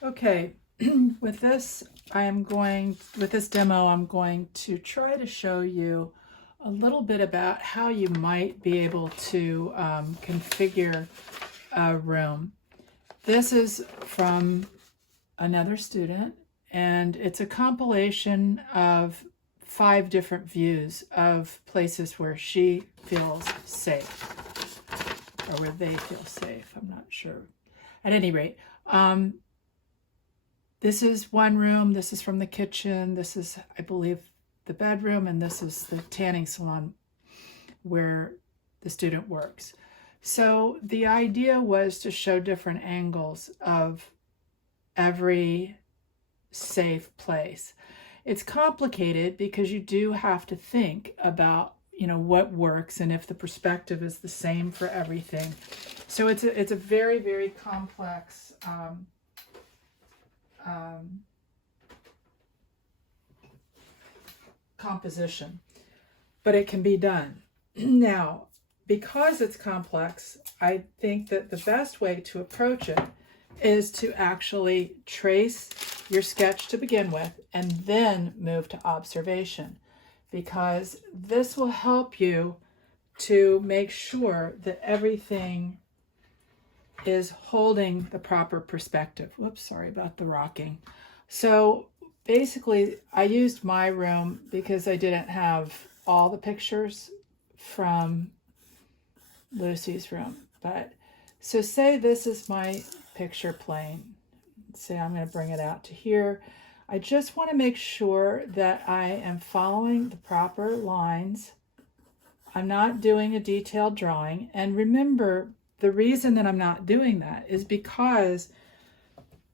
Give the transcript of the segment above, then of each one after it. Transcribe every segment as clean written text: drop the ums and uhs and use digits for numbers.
Okay, with this, with this demo, I'm going to try to show you a little bit about how you might be able to configure a room. This is from another student, and it's a compilation of 5 different views of places where she feels safe, or where they feel safe. I'm not sure. At any rate, this is one room. This is from the kitchen. This is, I believe, the bedroom, and this is the tanning salon where the student works. So the idea was to show different angles of every safe place. It's complicated because you do have to think about, what works and if the perspective is the same for everything. So it's a very, very complex composition, but it can be done. Now, because it's complex, I think that the best way to approach it is to actually trace your sketch to begin with and then move to observation, because this will help you to make sure that everything is holding the proper perspective. Whoops, sorry about the rocking. So basically, I used my room because I didn't have all the pictures from Lucy's room. But so say this is my picture plane. Say I'm going to bring it out to here. I just want to make sure that I am following the proper lines. I'm not doing a detailed drawing. And remember, the reason that I'm not doing that is because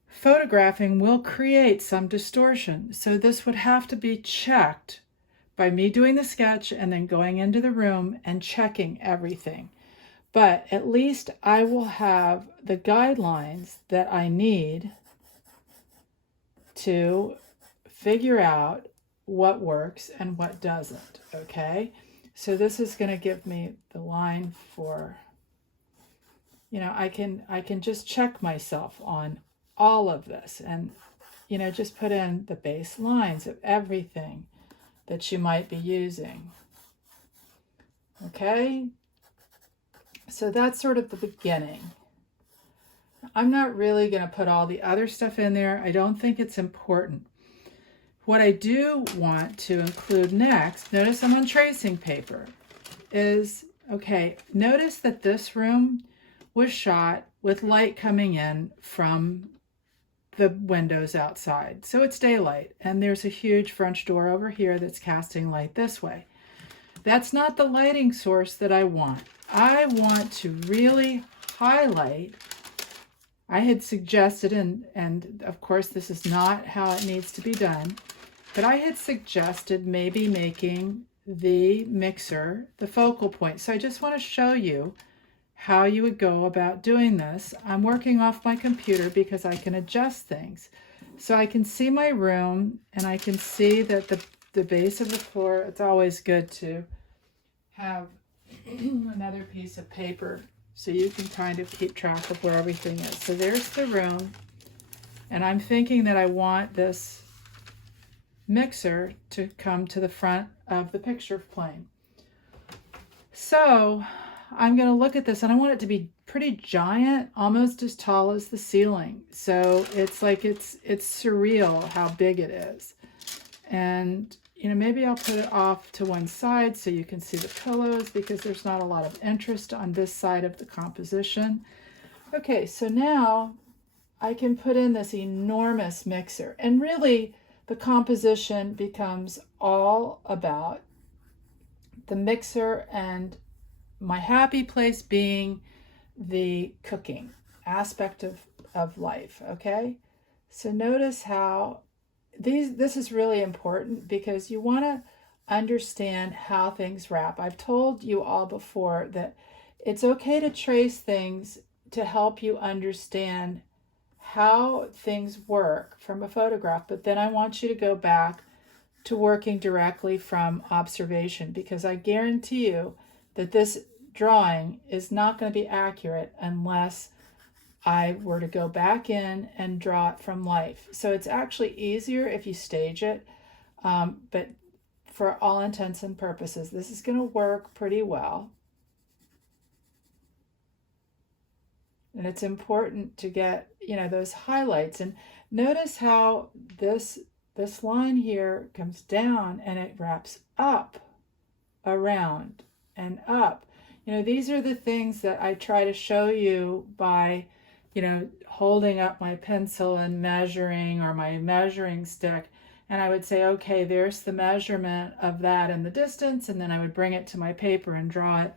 photographing will create some distortion. So this would have to be checked by me doing the sketch and then going into the room and checking everything. But at least I will have the guidelines that I need to figure out what works and what doesn't, okay? So this is going to give me the line for, I can just check myself on all of this and, just put in the base lines of everything that you might be using. Okay? So that's sort of the beginning. I'm not really going to put all the other stuff in there. I don't think it's important. What I do want to include next, notice I'm on tracing paper, is, okay, notice that this room was shot with light coming in from the windows outside. So it's daylight, and there's a huge French door over here that's casting light this way. That's not the lighting source that I want. I want to really highlight. I had suggested, and of course this is not how it needs to be done, but I had suggested maybe making the mixer the focal point. So I just want to show you how you would go about doing this. I'm working off my computer because I can adjust things. So I can see my room, and I can see that the base of the floor, it's always good to have another piece of paper so you can kind of keep track of where everything is. So there's the room, and I'm thinking that I want this mixer to come to the front of the picture plane. So I'm going to look at this, and I want it to be pretty giant, almost as tall as the ceiling. So it's like it's surreal how big it is. And maybe I'll put it off to one side so you can see the pillows, because there's not a lot of interest on this side of the composition. Okay, so now I can put in this enormous mixer, and really the composition becomes all about the mixer and my happy place being the cooking aspect of life, okay? So notice how this is really important, because you want to understand how things wrap. I've told you all before that it's okay to trace things to help you understand how things work from a photograph, but then I want you to go back to working directly from observation, because I guarantee you that this drawing is not going to be accurate unless I were to go back in and draw it from life. So it's actually easier if you stage it, but for all intents and purposes, this is going to work pretty well. And it's important to get, those highlights. And notice how this line here comes down and it wraps up, around, and up. These are the things that I try to show you by, holding up my pencil and measuring, or my measuring stick. And I would say, okay, there's the measurement of that in the distance. And then I would bring it to my paper and draw it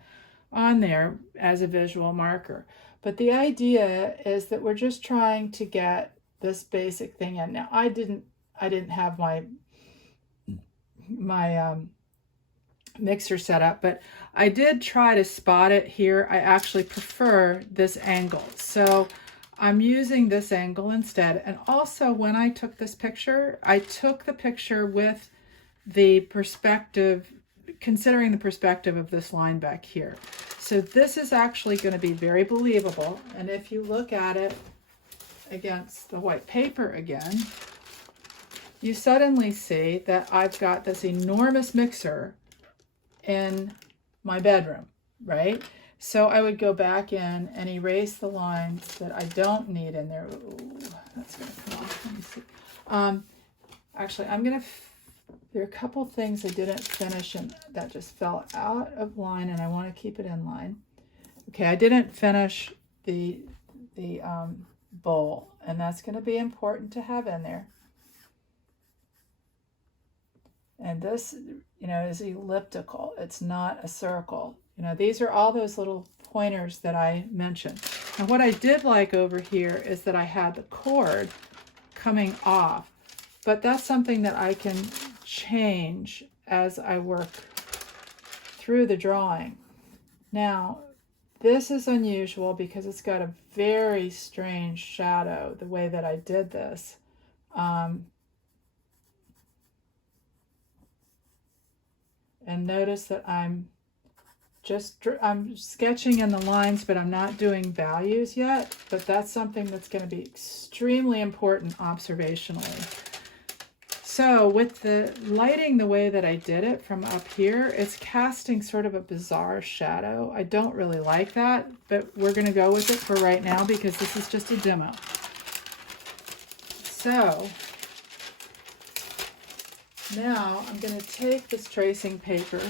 on there as a visual marker. But the idea is that we're just trying to get this basic thing in. Now, I didn't have my mixer set up, but I did try to spot it here. I actually prefer this angle, so I'm using this angle instead. And also, when I took this picture, I took the picture with the perspective, considering the perspective of this line back here. So this is actually going to be very believable. And if you look at it against the white paper again, you suddenly see that I've got this enormous mixer in my bedroom, right? So I would go back in and erase the lines that I don't need in there. Ooh, that's going to come off. Let me see. Actually, there are a couple things I didn't finish and that just fell out of line, and I want to keep it in line. Okay, I didn't finish the bowl, and that's going to be important to have in there. And this, is elliptical. It's not a circle. These are all those little pointers that I mentioned. And what I did like over here is that I had the cord coming off, but that's something that I can change as I work through the drawing. Now, this is unusual because it's got a very strange shadow, the way that I did this. And notice that I'm sketching in the lines, but I'm not doing values yet. But that's something that's going to be extremely important observationally. So with the lighting the way that I did it from up here, it's casting sort of a bizarre shadow. I don't really like that, but we're going to go with it for right now because this is just a demo. So now I'm going to take this tracing paper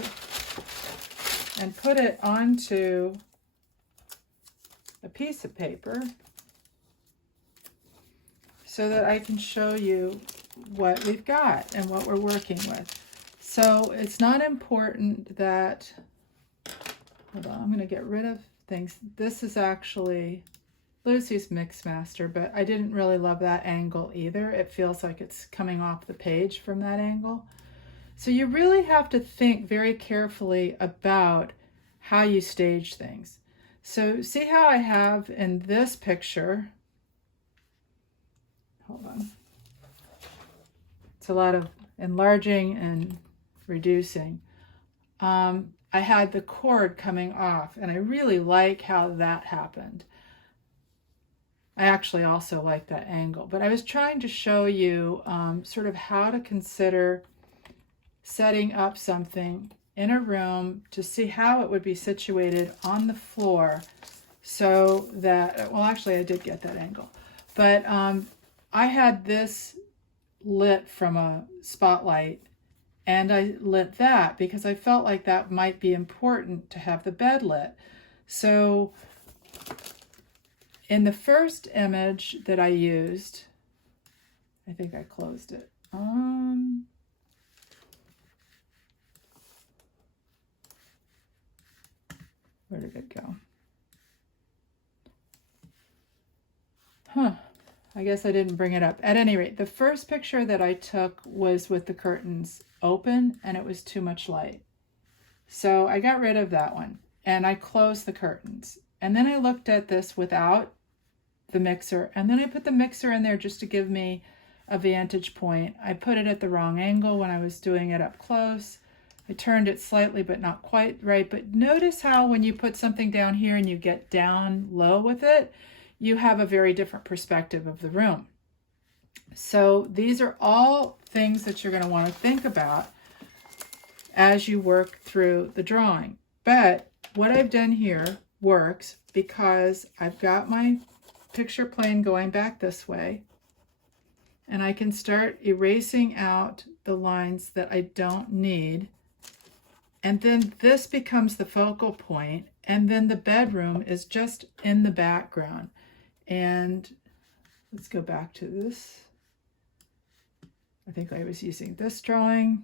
and put it onto a piece of paper so that I can show you what we've got and what we're working with. So it's not important that, hold on, I'm going to get rid of things. This is actually Lucy's Mix Master, but I didn't really love that angle either. It feels like it's coming off the page from that angle. So you really have to think very carefully about how you stage things. So see how I have in this picture, hold on, it's a lot of enlarging and reducing. I had the cord coming off, and I really like how that happened. I actually also like that angle, but I was trying to show you sort of how to consider setting up something in a room to see how it would be situated on the floor so that, well, actually I did get that angle, but I had this lit from a spotlight, and I lit that because I felt like that might be important to have the bed lit. So in the first image that I used, I think I closed it. Where did it go? I guess I didn't bring it up. At any rate, the first picture that I took was with the curtains open, and it was too much light. So I got rid of that one, and I closed the curtains. And then I looked at this without the mixer, and then I put the mixer in there just to give me a vantage point. I put it at the wrong angle when I was doing it up close. I turned it slightly, but not quite right. But notice how when you put something down here and you get down low with it, you have a very different perspective of the room. So these are all things that you're going to want to think about as you work through the drawing. But what I've done here works because I've got my picture plane going back this way, and I can start erasing out the lines that I don't need. And then this becomes the focal point, and then the bedroom is just in the background. And let's go back to this. I think I was using this drawing.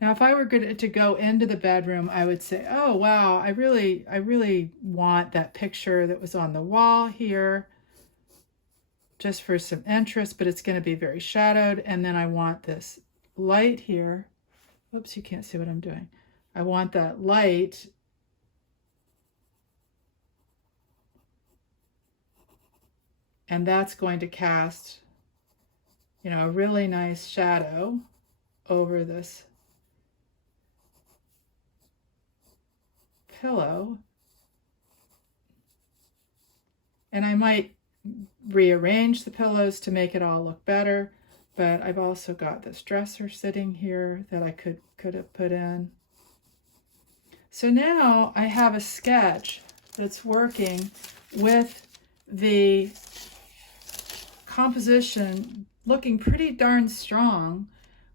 Now, if I were going to go into the bedroom, I would say, oh, wow, I really want that picture that was on the wall here just for some interest, but it's going to be very shadowed. And then I want this light here. Oops, you can't see what I'm doing. I want that light and that's going to cast, you know, a really nice shadow over this pillow. And I might rearrange the pillows to make it all look better, but I've also got this dresser sitting here that I could have put in. So now I have a sketch that's working with the composition looking pretty darn strong,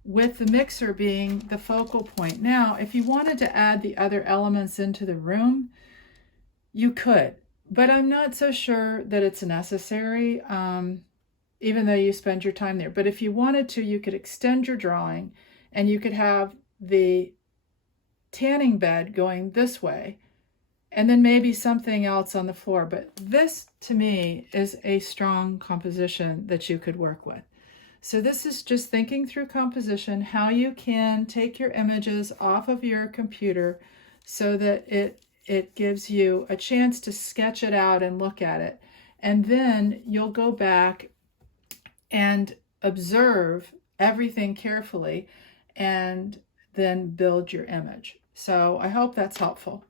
with the mixer being the focal point. Now, if you wanted to add the other elements into the room, you could, but I'm not so sure that it's necessary, even though you spend your time there. But if you wanted to, you could extend your drawing and you could have the tanning bed going this way, and then maybe something else on the floor. But this, to me, is a strong composition that you could work with. So this is just thinking through composition, how you can take your images off of your computer so that it gives you a chance to sketch it out and look at it. And then you'll go back and observe everything carefully and then build your image. So I hope that's helpful.